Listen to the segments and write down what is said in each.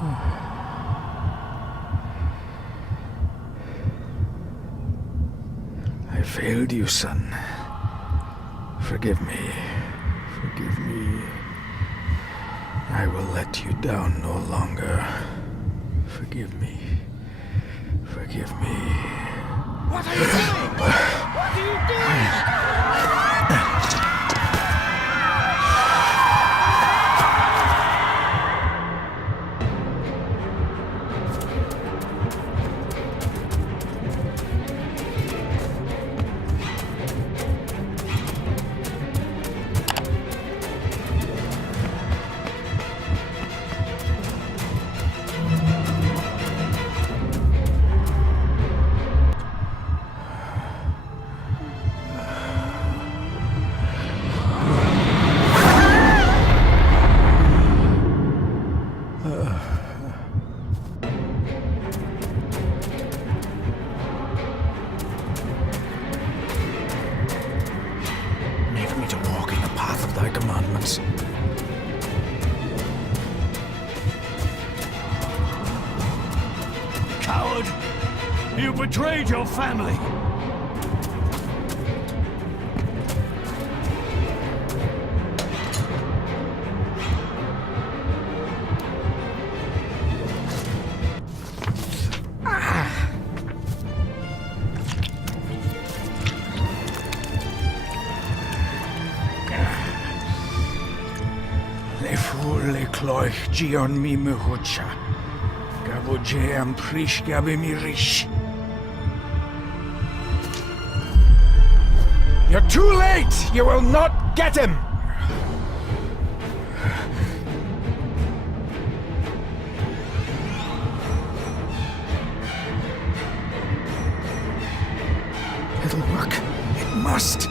I failed you, son. Forgive me. Forgive me. I will let you down no longer. Forgive me. Forgive me. What are you doing? What are you doing? Commandments. Coward! You betrayed your family! Cloich Gion mi muhucha. Gabojeam prish gabimirish. You're too late! You will not get him! It'll work. It must.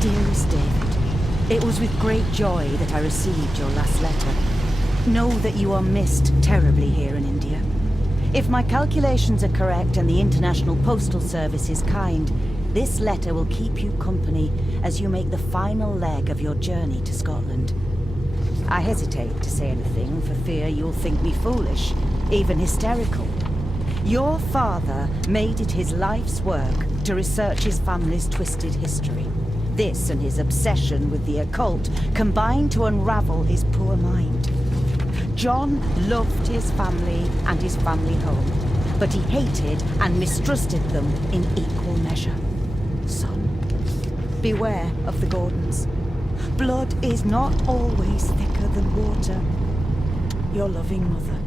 Dearest David, it was with great joy that I received your last letter. Know that you are missed terribly here in India. If my calculations are correct and the International Postal Service is kind, this letter will keep you company as you make the final leg of your journey to Scotland. I hesitate to say anything for fear you'll think me foolish, even hysterical. Your father made it his life's work to research his family's twisted history. This and his obsession with the occult combined to unravel his poor mind. John loved his family and his family home, but he hated and mistrusted them in equal measure. Son, beware of the Gordons. Blood is not always thicker than water. Your loving mother.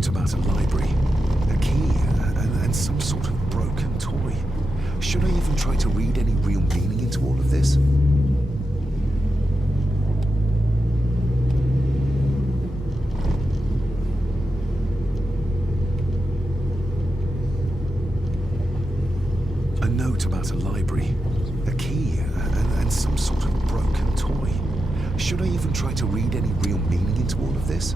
note about a library, a key, and some sort of broken toy. Should I even try to read any real meaning into all of this? A note about a library, a key, and some sort of broken toy. Should I even try to read any real meaning into all of this?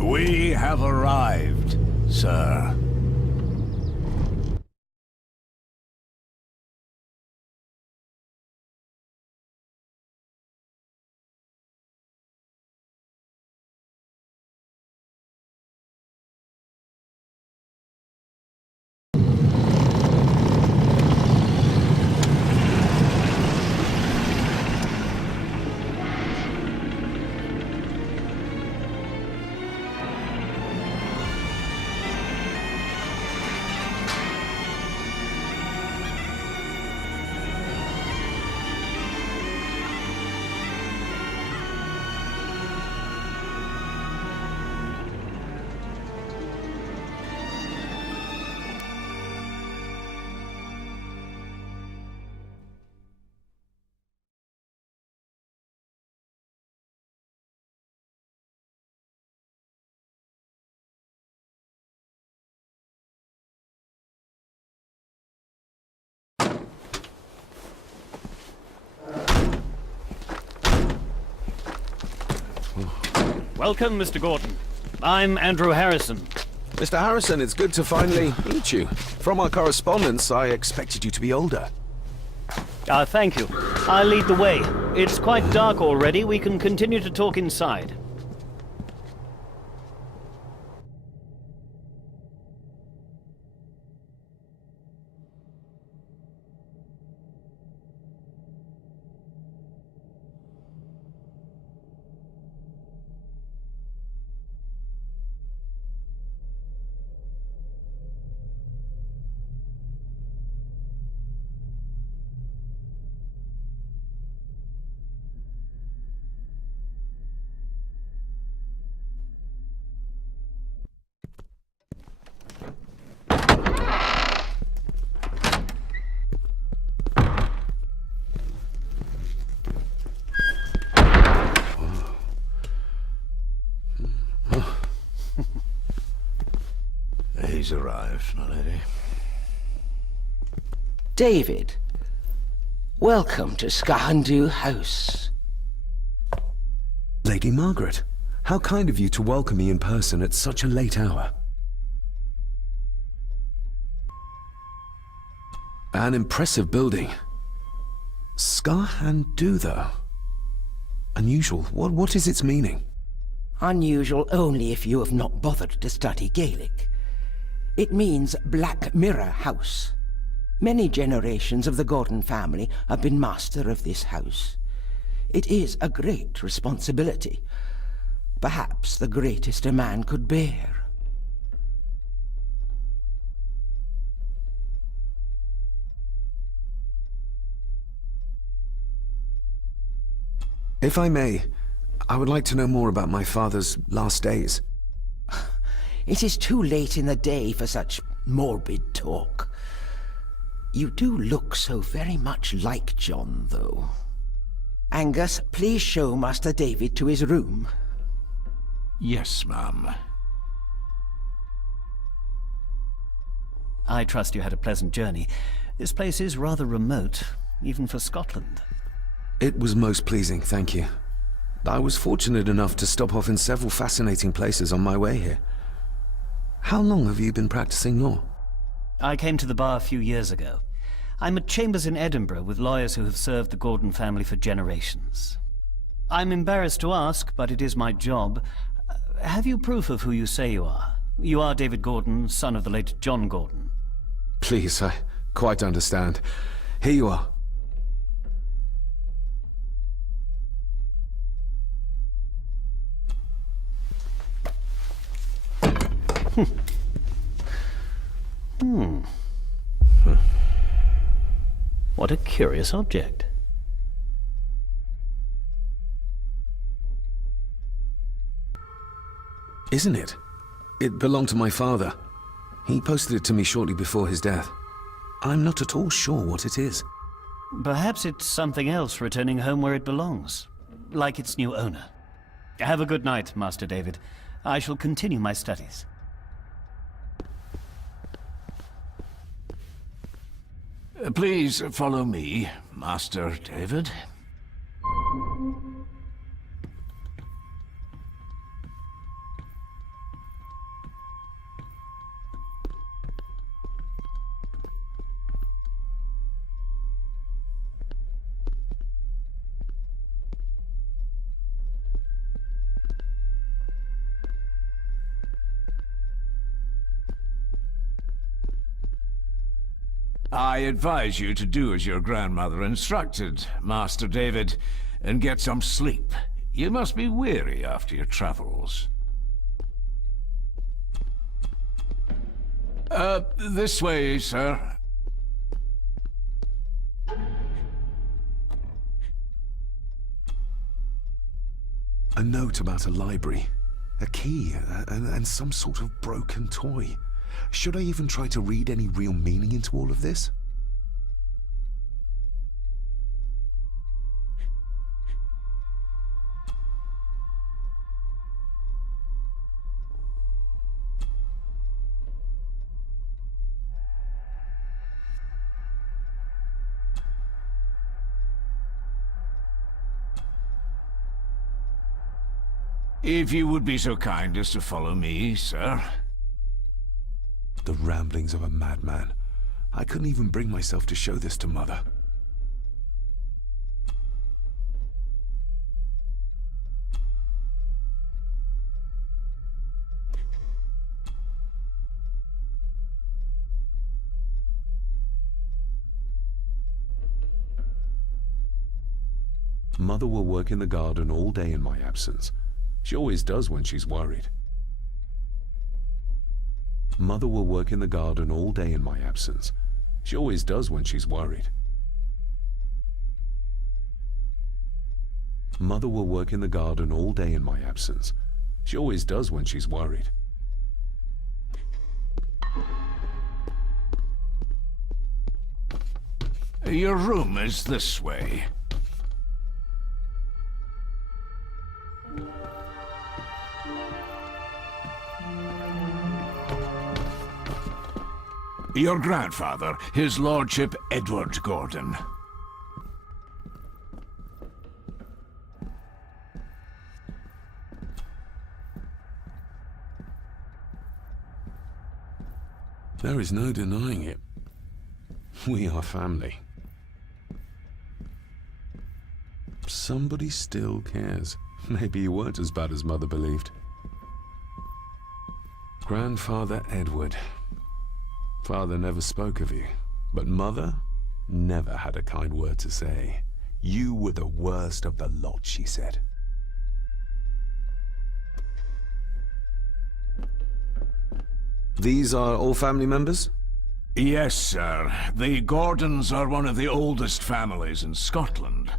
We have arrived, sir. Welcome, Mr. Gordon. I'm Andrew Harrison. Mr. Harrison, it's good to finally meet you. From our correspondence, I expected you to be older. Thank you. I'll lead the way. It's quite dark already. We can continue to talk inside. He's arrived, my lady. David, welcome to Skahandu House. Lady Margaret, how kind of you to welcome me in person at such a late hour. An impressive building. Skahandu, though. Unusual. What is its meaning? Unusual only if you have not bothered to study Gaelic. It means Black Mirror House. Many generations of the Gordon family have been master of this house. It is a great responsibility. Perhaps the greatest a man could bear. If I may, I would like to know more about my father's last days. It is too late in the day for such morbid talk. You do look so very much like John, though. Angus, please show Master David to his room. Yes, ma'am. I trust you had a pleasant journey. This place is rather remote, even for Scotland. It was most pleasing, thank you. I was fortunate enough to stop off in several fascinating places on my way here. How long have you been practicing law? I came to the bar a few years ago. I'm at chambers in Edinburgh with lawyers who have served the Gordon family for generations. I'm embarrassed to ask, but it is my job. Have you proof of who you say you are? You are David Gordon, son of the late John Gordon. Please, I quite understand. Here you are. What a curious object. Isn't it? It belonged to my father. He posted it to me shortly before his death. I'm not at all sure what it is. Perhaps it's something else returning home where it belongs, like its new owner. Have a good night, Master David. I shall continue my studies. Please follow me, Master David. I advise you to do as your grandmother instructed, Master David, and get some sleep. You must be weary after your travels. This way, sir. A note about a library, a key, and some sort of broken toy. Should I even try to read any real meaning into all of this? If you would be so kind as to follow me, sir. The ramblings of a madman. I couldn't even bring myself to show this to Mother. Mother will work in the garden all day in my absence. She always does when she's worried. Mother will work in the garden all day in my absence. She always does when she's worried. Mother will work in the garden all day in my absence. She always does when she's worried. Your room is this way. Your grandfather, his lordship Edward Gordon. There is no denying it. We are family. Somebody still cares. Maybe you weren't as bad as Mother believed. Grandfather Edward. Father never spoke of you, but Mother never had a kind word to say. You were the worst of the lot, she said. These are all family members? Yes, sir. The Gordons are one of the oldest families in Scotland.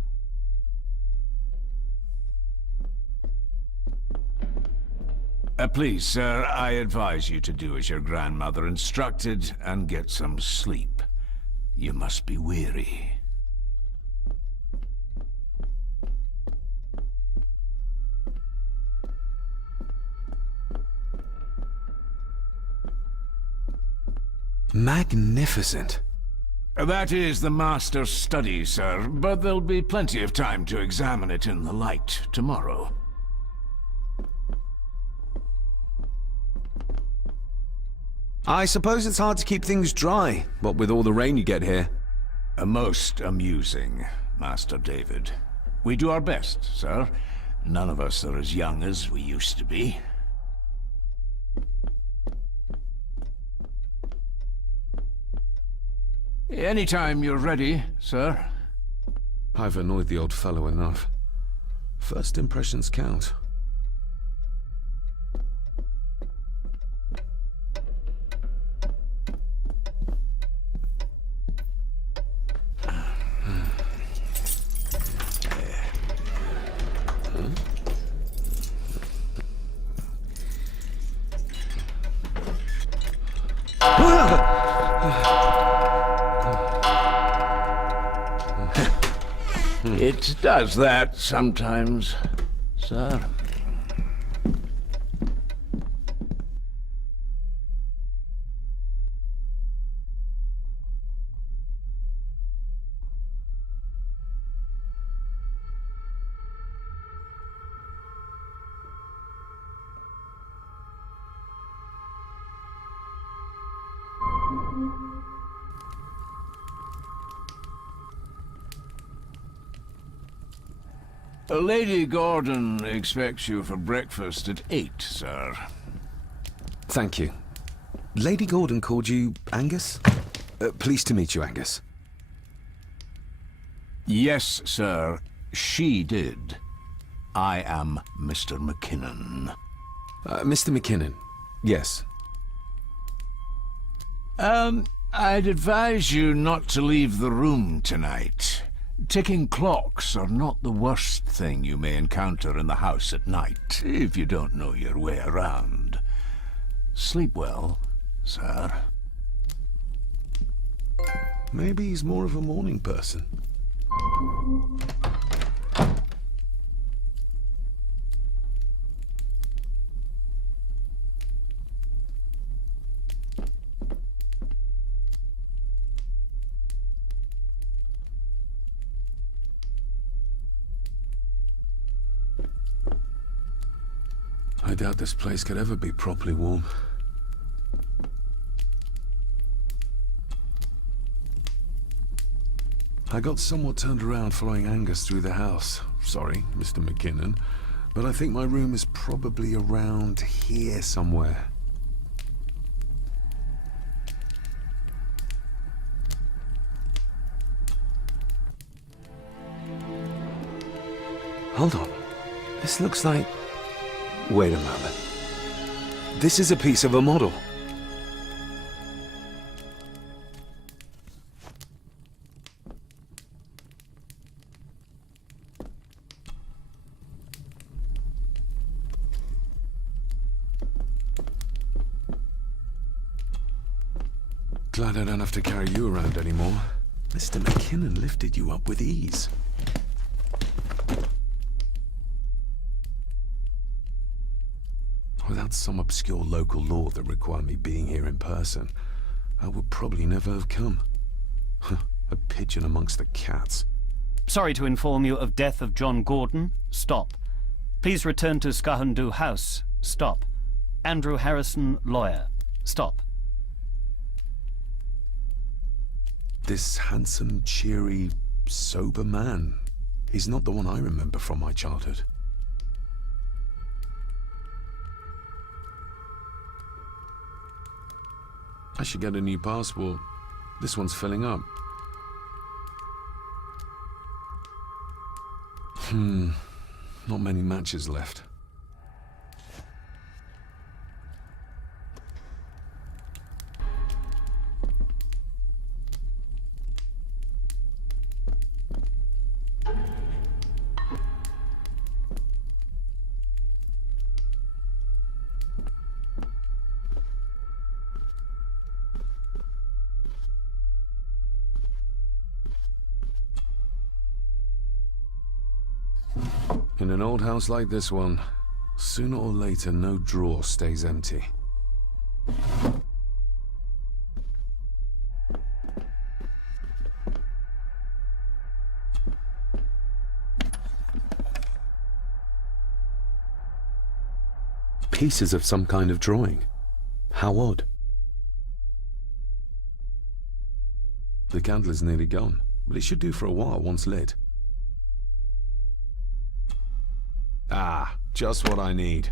Please, sir, I advise you to do as your grandmother instructed and get some sleep. You must be weary. Magnificent. That is the master's study, sir, but there'll be plenty of time to examine it in the light tomorrow. I suppose it's hard to keep things dry, what with all the rain you get here. Most amusing, Master David. We do our best, sir. None of us are as young as we used to be. Anytime you're ready, sir. I've annoyed the old fellow enough. First impressions count. It does that sometimes, sir. Lady Gordon expects you for breakfast at 8, sir. Thank you. Lady Gordon called you Angus? Pleased to meet you, Angus. Yes, sir. She did. I am Mr. McKinnon. Mr. McKinnon. Yes. I'd advise you not to leave the room tonight. Ticking clocks are not the worst thing you may encounter in the house at night, if you don't know your way around. Sleep well, sir. Maybe he's more of a morning person. I doubt this place could ever be properly warm. I got somewhat turned around following Angus through the house. Sorry, Mr. McKinnon, but I think my room is probably around here somewhere. Hold on. This looks like... Wait a moment. This is a piece of a model. Glad I don't have to carry you around anymore. Mr. McKinnon lifted you up with ease. Without some obscure local law that required me being here in person, I would probably never have come. A pigeon amongst the cats. Sorry to inform you of death of John Gordon. Stop. Please return to Skahundu House. Stop. Andrew Harrison, lawyer. Stop. This handsome, cheery, sober man. He's not the one I remember from my childhood. I should get a new passport. This one's filling up. Not many matches left. In an old house like this one, sooner or later no drawer stays empty. Pieces of some kind of drawing. How odd. The candle is nearly gone, but it should do for a while once lit. Ah, just what I need.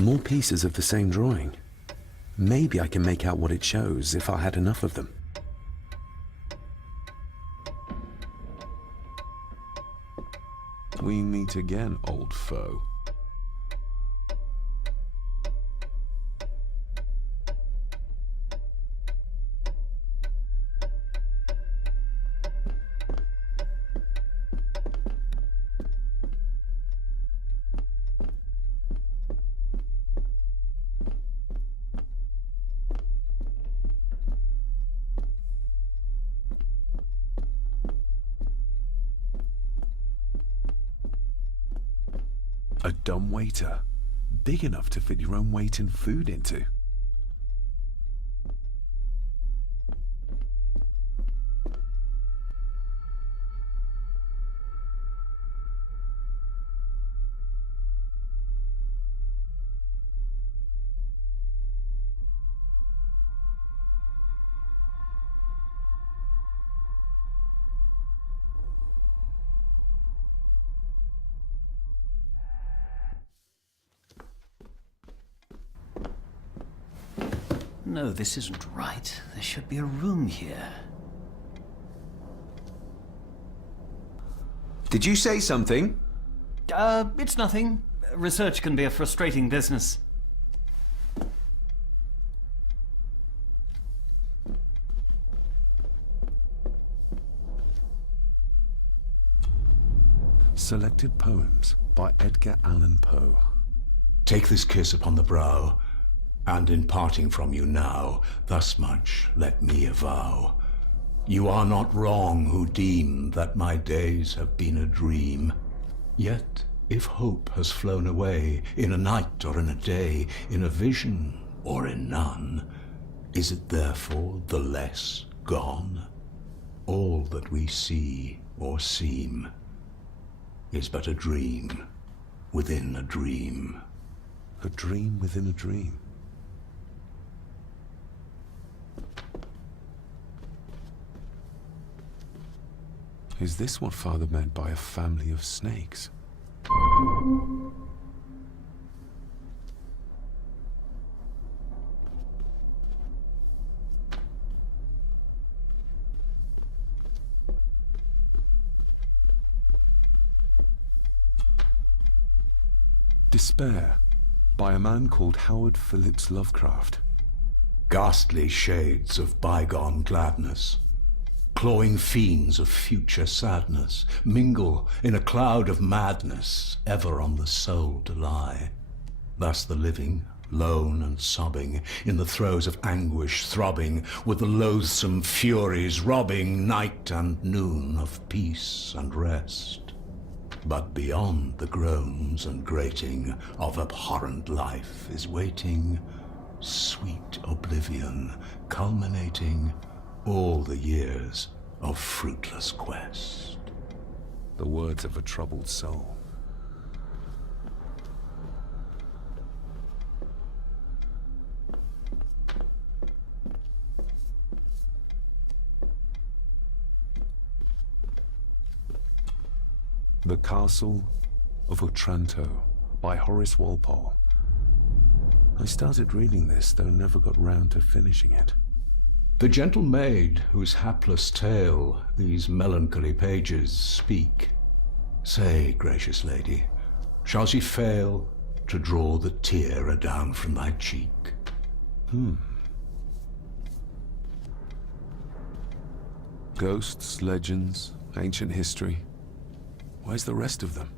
More pieces of the same drawing. Maybe I can make out what it shows if I had enough of them. We meet again, old foe. A dumbwaiter, big enough to fit your own weight in food into. No, this isn't right. There should be a room here. Did you say something? It's nothing. Research can be a frustrating business. Selected Poems by Edgar Allan Poe. Take this kiss upon the brow, and in parting from you now, thus much let me avow. You are not wrong who deem that my days have been a dream. Yet, if hope has flown away, in a night or in a day, in a vision or in none, is it therefore the less gone? All that we see or seem is but a dream within a dream. A dream within a dream. Is this what Father meant by a family of snakes? Despair, by a man called Howard Phillips Lovecraft. Ghastly shades of bygone gladness, clawing fiends of future sadness, mingle in a cloud of madness, ever on the soul to lie. Thus the living, lone and sobbing, in the throes of anguish throbbing, with the loathsome furies robbing night and noon of peace and rest. But beyond the groans and grating of abhorrent life is waiting sweet oblivion, culminating all the years of fruitless quest. The words of a troubled soul. The Castle of Otranto by Horace Walpole. I started reading this, though never got round to finishing it. The gentle maid whose hapless tale these melancholy pages speak, say, gracious lady, shall she fail to draw the tear adown from thy cheek? Ghosts, legends, ancient history. Where's the rest of them?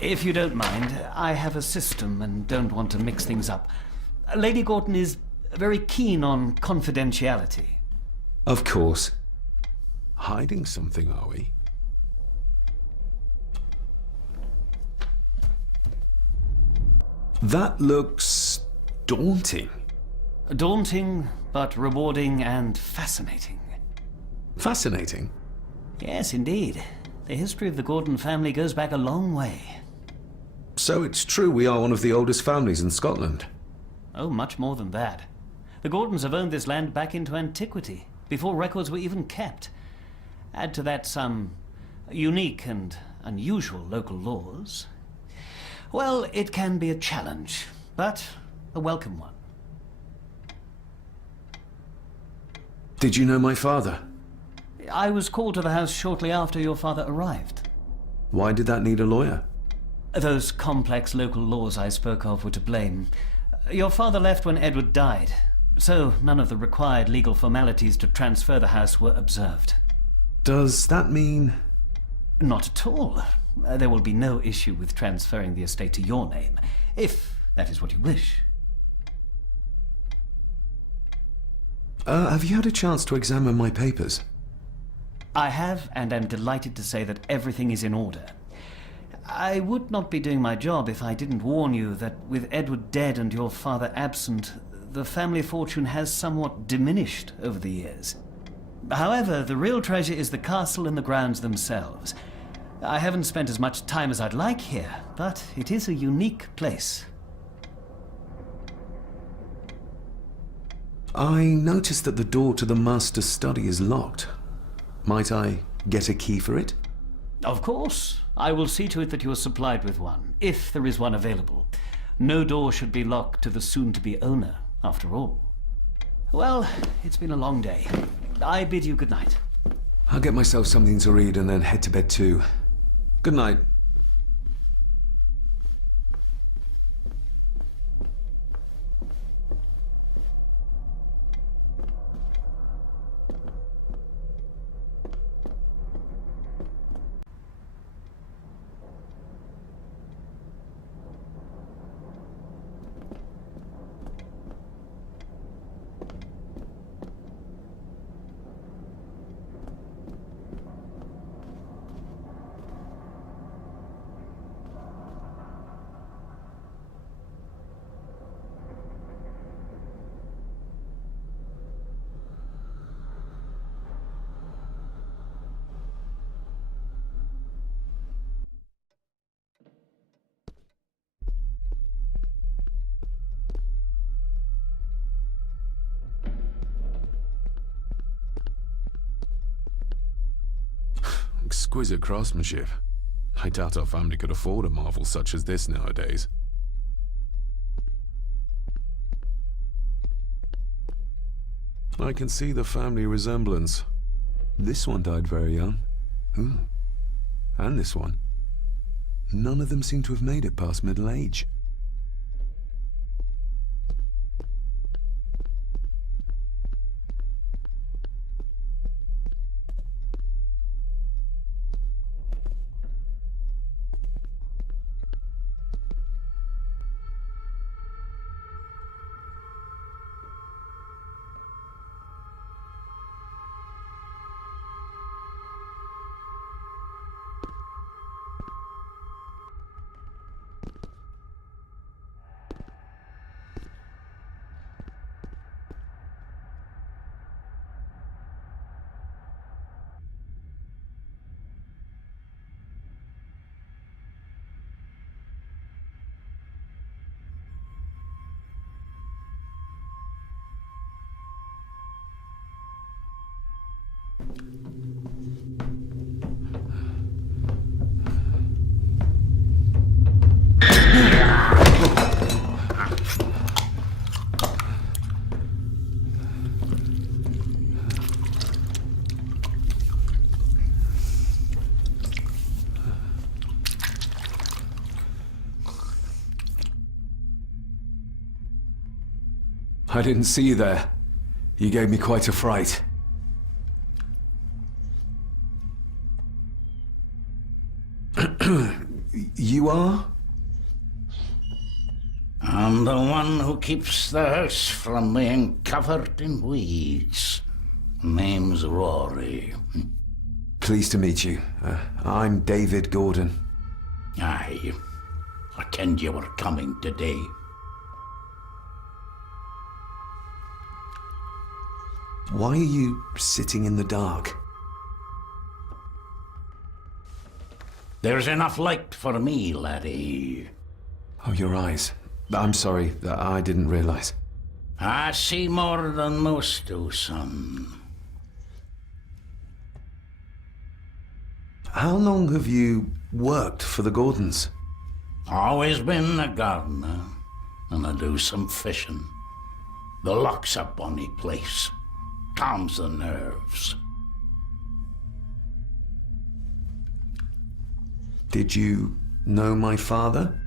If you don't mind, I have a system and don't want to mix things up. Lady Gordon is very keen on confidentiality. Of course. Hiding something, are we? That looks daunting. Daunting, but rewarding and fascinating. Fascinating? Yes, indeed. The history of the Gordon family goes back a long way. So it's true we are one of the oldest families in Scotland. Oh, much more than that. The Gordons have owned this land back into antiquity, before records were even kept. Add to that some unique and unusual local laws. Well, it can be a challenge, but a welcome one. Did you know my father? I was called to the house shortly after your father arrived. Why did that need a lawyer? Those complex local laws I spoke of were to blame. Your father left when Edward died, so none of the required legal formalities to transfer the house were observed. Does that mean... Not at all. There will be no issue with transferring the estate to your name, if that is what you wish. Have you had a chance to examine my papers? I have, and am delighted to say that everything is in order. I would not be doing my job if I didn't warn you that with Edward dead and your father absent, the family fortune has somewhat diminished over the years. However, the real treasure is the castle and the grounds themselves. I haven't spent as much time as I'd like here, but it is a unique place. I noticed that the door to the master's study is locked. Might I get a key for it? Of course. I will see to it that you are supplied with one, if there is one available. No door should be locked to the soon-to-be owner, after all. Well, it's been a long day. I bid you good night. I'll get myself something to read and then head to bed too. Good night. Exquisite craftsmanship. I doubt our family could afford a marvel such as this nowadays. I can see the family resemblance. This one died very young. Ooh. And this one. None of them seem to have made it past middle age. I didn't see you there. You gave me quite a fright. You are? I'm the one who keeps the house from being covered in weeds. Name's Rory. Pleased to meet you. I'm David Gordon. Aye. I kenned you were coming today. Why are you sitting in the dark? There's enough light for me, laddie. Oh, your eyes. I'm sorry, I didn't realize. I see more than most do, son. How long have you worked for the Gordons? Always been a gardener, and I do some fishing. The loch's a bonny place. Calms the nerves. Did you know my father?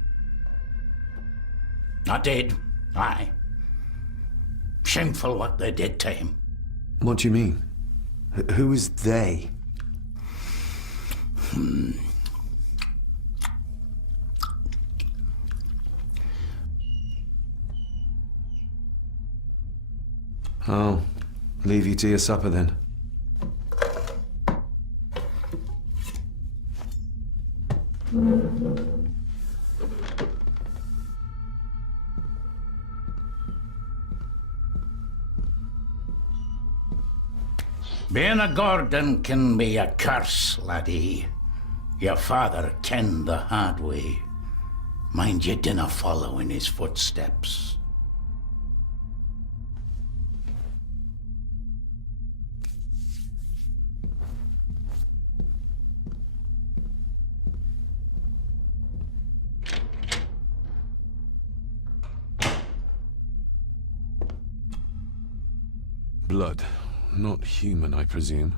I did, aye. Shameful what they did to him. What do you mean? Who is they? I'll leave you to your supper then. Being a Gordon can be a curse, laddie. Your father kenned the hard way. Mind you dinna follow in his footsteps. Blood. Not human, I presume.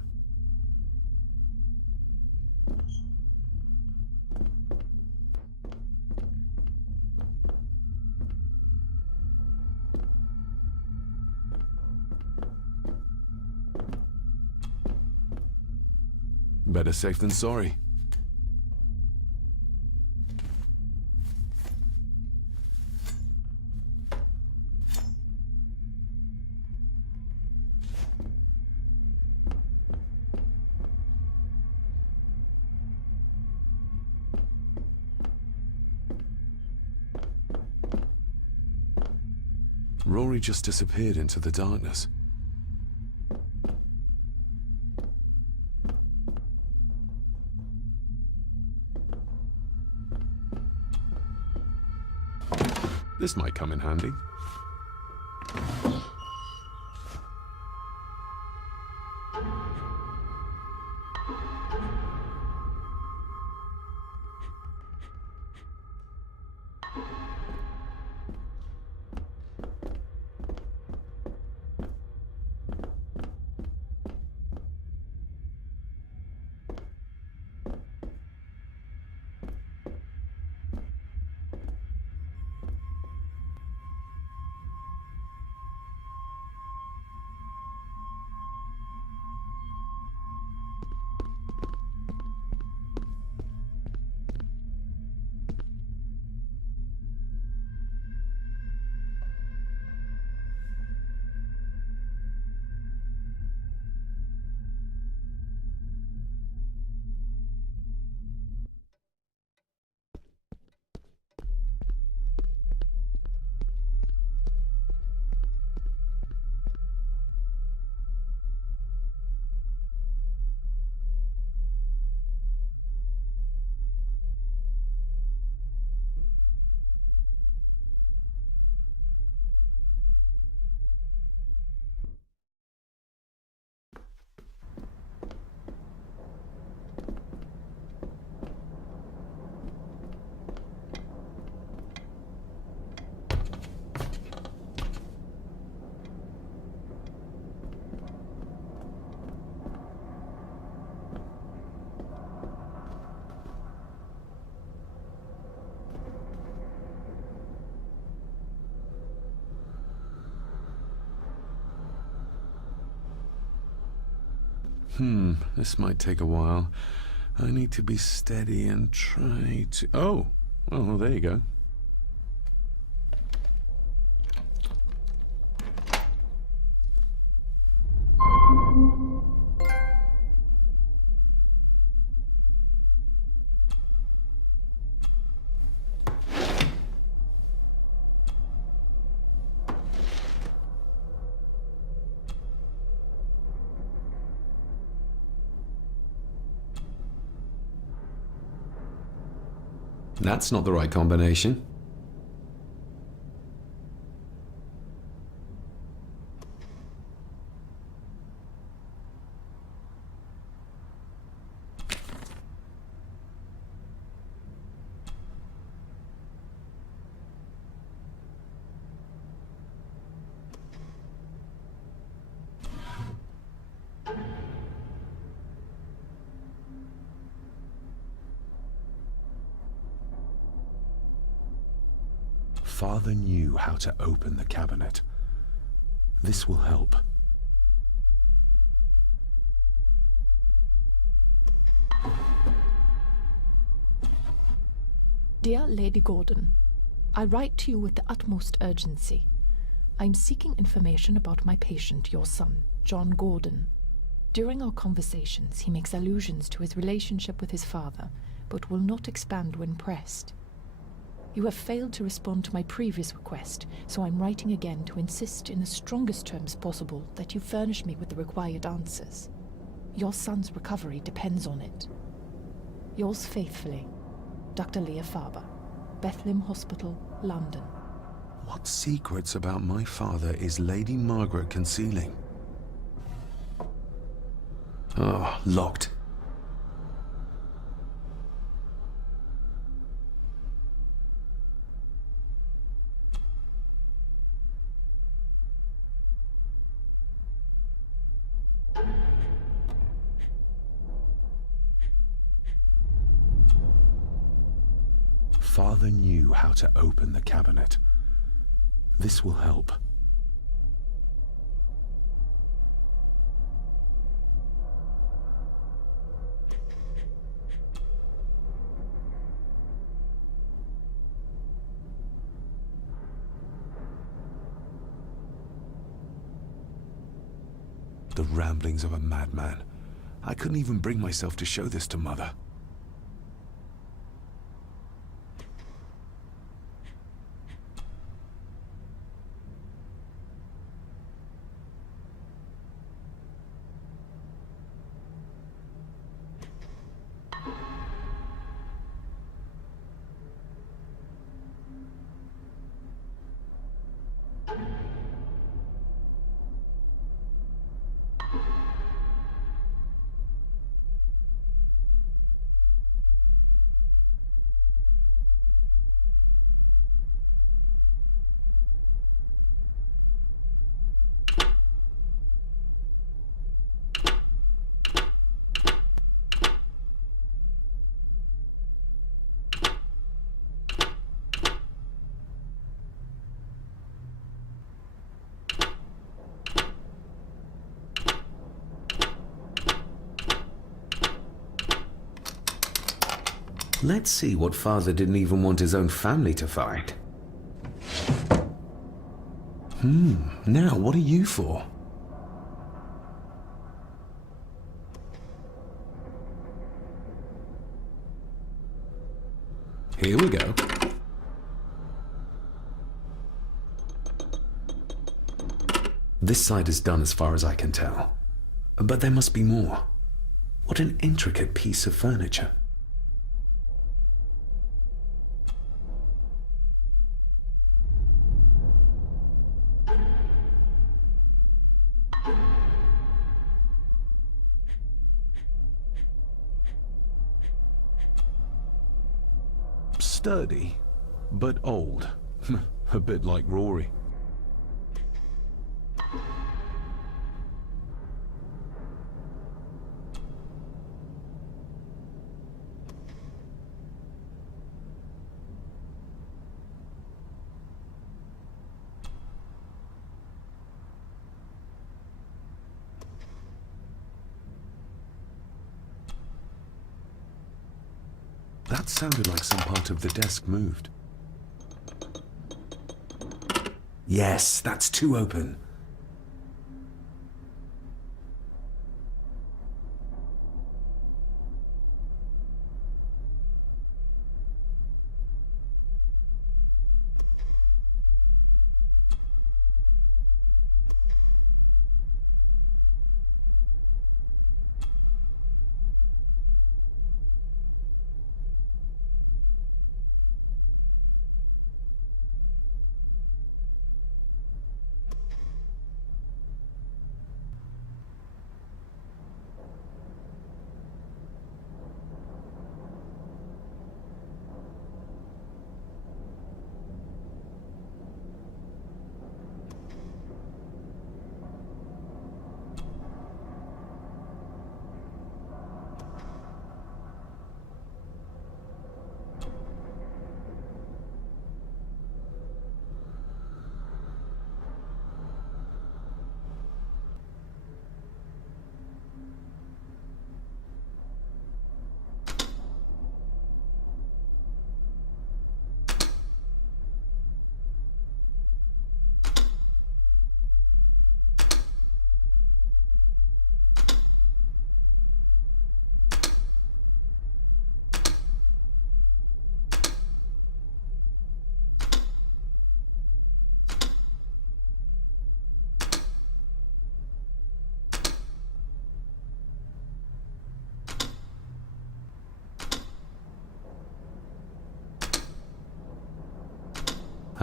Better safe than sorry. Rory just disappeared into the darkness. This might come in handy. This might take a while. I need to be steady and try to... Oh! Well, there you go. That's not the right combination. Father knew how to open the cabinet. This will help. Dear Lady Gordon, I write to you with the utmost urgency. I'm seeking information about my patient, your son, John Gordon. During our conversations, he makes allusions to his relationship with his father, but will not expand when pressed. You have failed to respond to my previous request, so I'm writing again to insist in the strongest terms possible that you furnish me with the required answers. Your son's recovery depends on it. Yours faithfully, Dr. Leah Farber, Bethlehem Hospital, London. What secrets about my father is Lady Margaret concealing? Oh, locked. Father knew how to open the cabinet. This will help. The ramblings of a madman. I couldn't even bring myself to show this to Mother. Let's see what Father didn't even want his own family to find. Now what are you for? Here we go. This side is done as far as I can tell. But there must be more. What an intricate piece of furniture. Sturdy, but old. A bit like Rory. That sounded like some part of the desk moved. Yes, that's two open.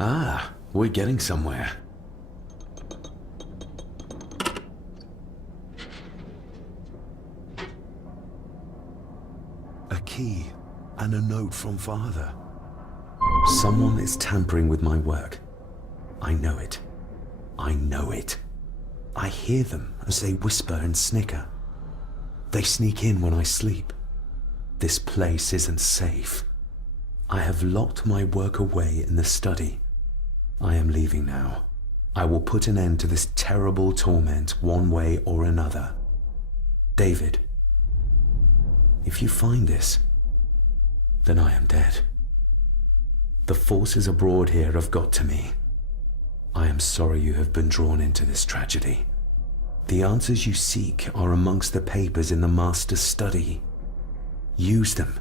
Ah, we're getting somewhere. A key and a note from Father. Someone is tampering with my work. I know it. I know it. I hear them as they whisper and snicker. They sneak in when I sleep. This place isn't safe. I have locked my work away in the study. I am leaving now. I will put an end to this terrible torment one way or another. David, if you find this, then I am dead. The forces abroad here have got to me. I am sorry you have been drawn into this tragedy. The answers you seek are amongst the papers in the Master's study. Use them.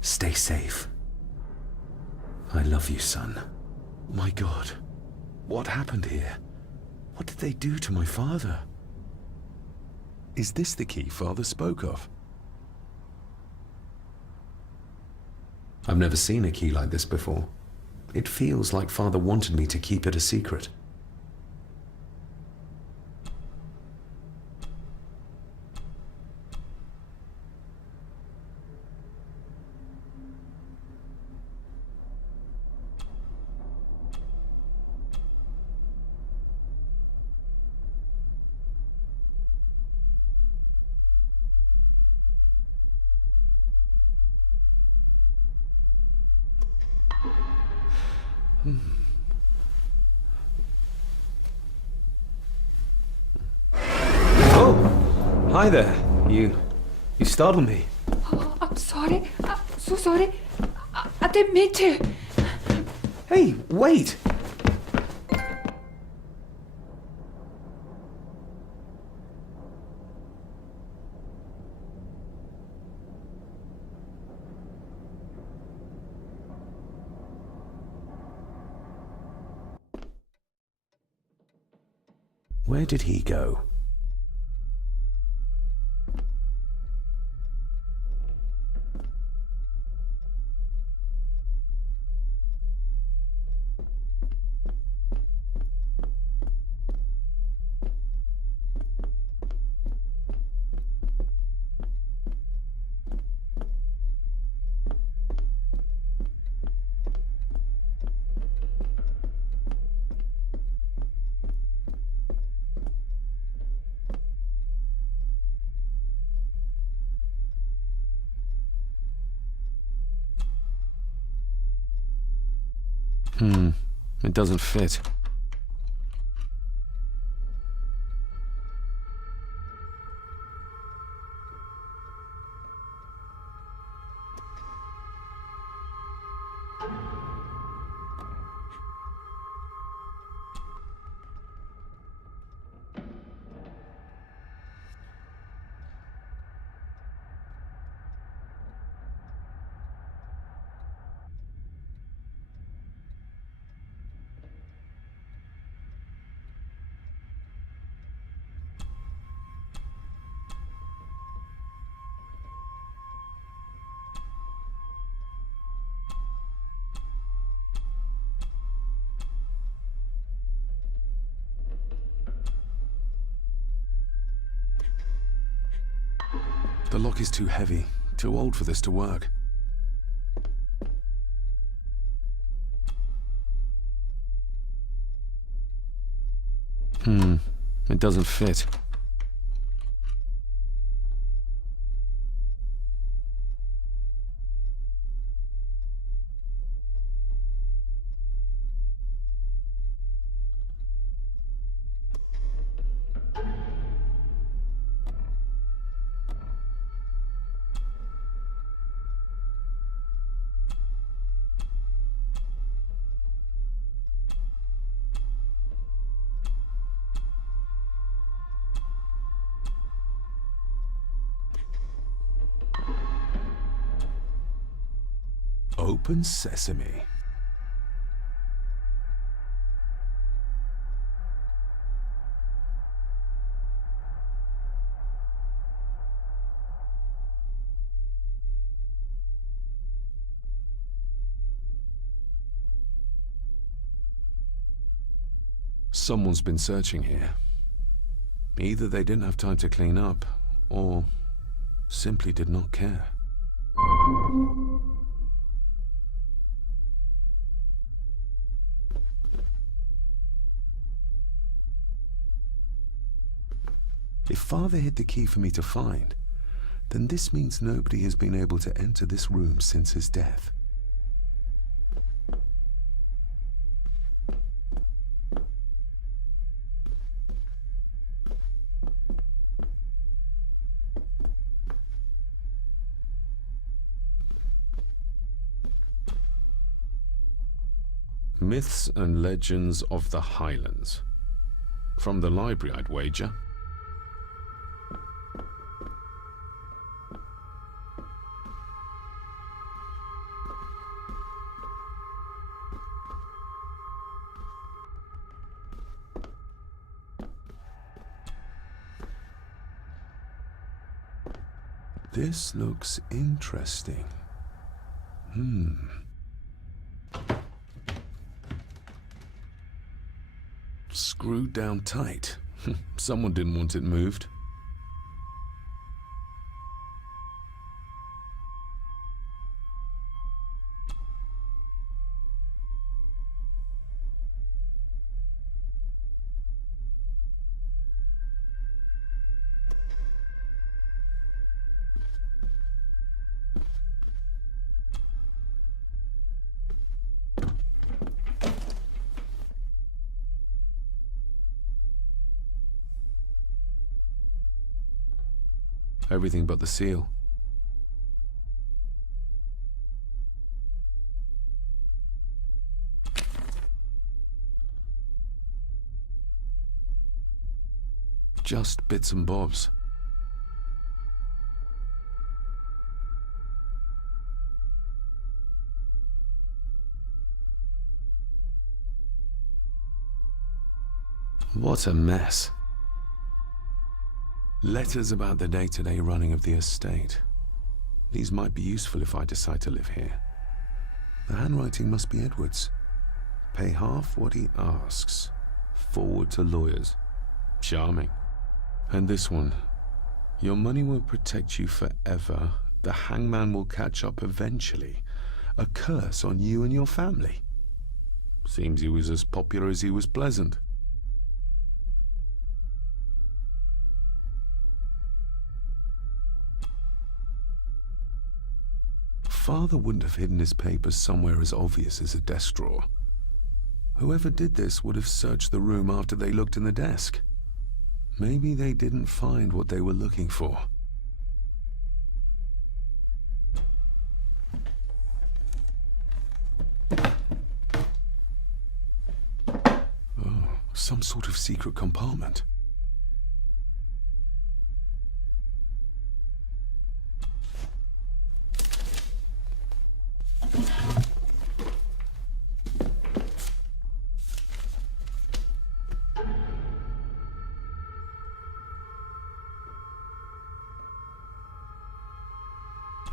Stay safe. I love you, son. My God, what happened here? What did they do to my father? Is this the key Father spoke of? I've never seen a key like this before. It feels like Father wanted me to keep it a secret. Oh, hi there. You startled me. Oh, I'm sorry. I'm so sorry. I didn't mean to. Hey, wait! Where did he go? It doesn't fit. The lock is too heavy, too old for this to work. It doesn't fit. Open sesame. Someone's been searching here. Either they didn't have time to clean up, or simply did not care. If Father hid the key for me to find, then this means nobody has been able to enter this room since his death. Myths and Legends of the Highlands. From the library, I'd wager. This looks interesting. Screwed down tight. Someone didn't want it moved. Everything but the seal. Just bits and bobs. What a mess. Letters about the day-to-day running of the estate. These might be useful if I decide to live here. The handwriting must be Edward's. Pay half what he asks. Forward to lawyers. Charming. And this one. Your money will protect you forever. The hangman will catch up eventually. A curse on you and your family. Seems he was as popular as he was pleasant. Father wouldn't have hidden his papers somewhere as obvious as a desk drawer. Whoever did this would have searched the room after they looked in the desk. Maybe they didn't find what they were looking for. Oh, some sort of secret compartment.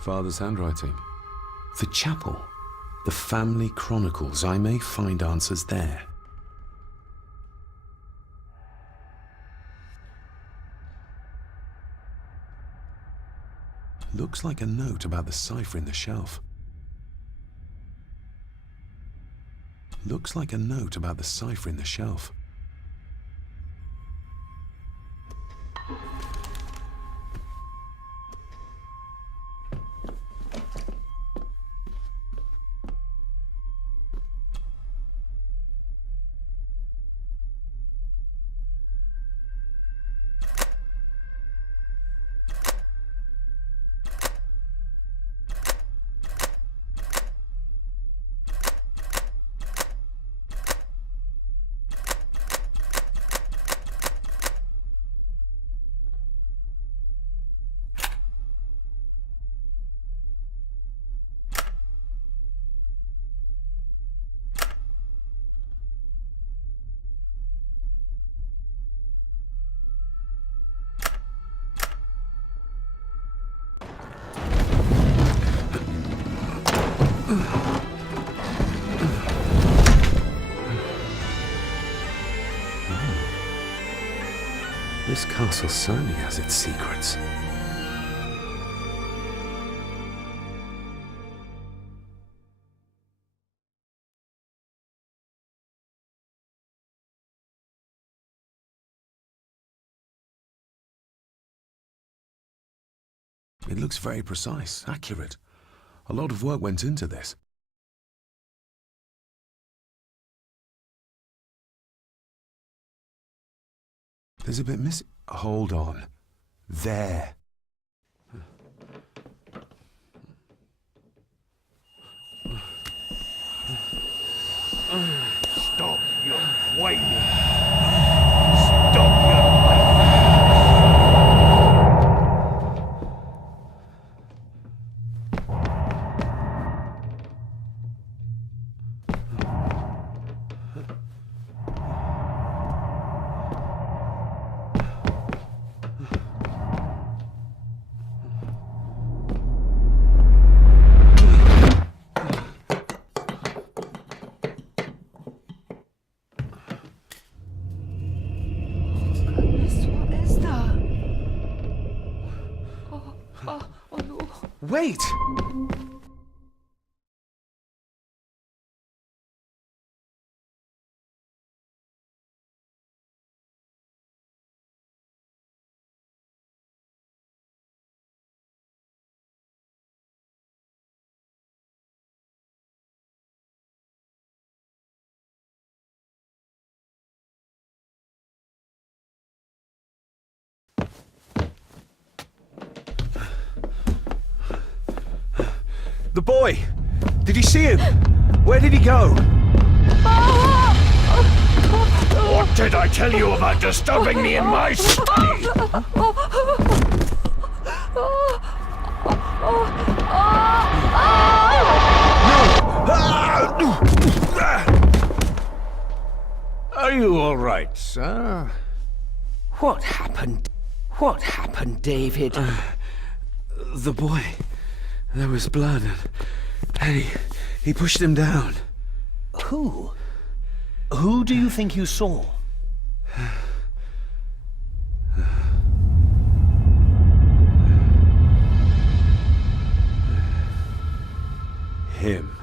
Father's handwriting. The chapel. The family chronicles. I may find answers there. Looks like a note about the cipher in the shelf. Looks like a note about the cipher in the shelf. This castle certainly has its secrets. It looks very precise, accurate. A lot of work went into this. There's a bit missing. Hold on. There. Stop your whining! Stop your whining! Wait! The boy! Did you see him? Where did he go? What did I tell you about disturbing me in my study? Are you all right, sir? What happened? What happened, David? The boy. There was blood, and he pushed him down. Who? Who do you think you saw? Him.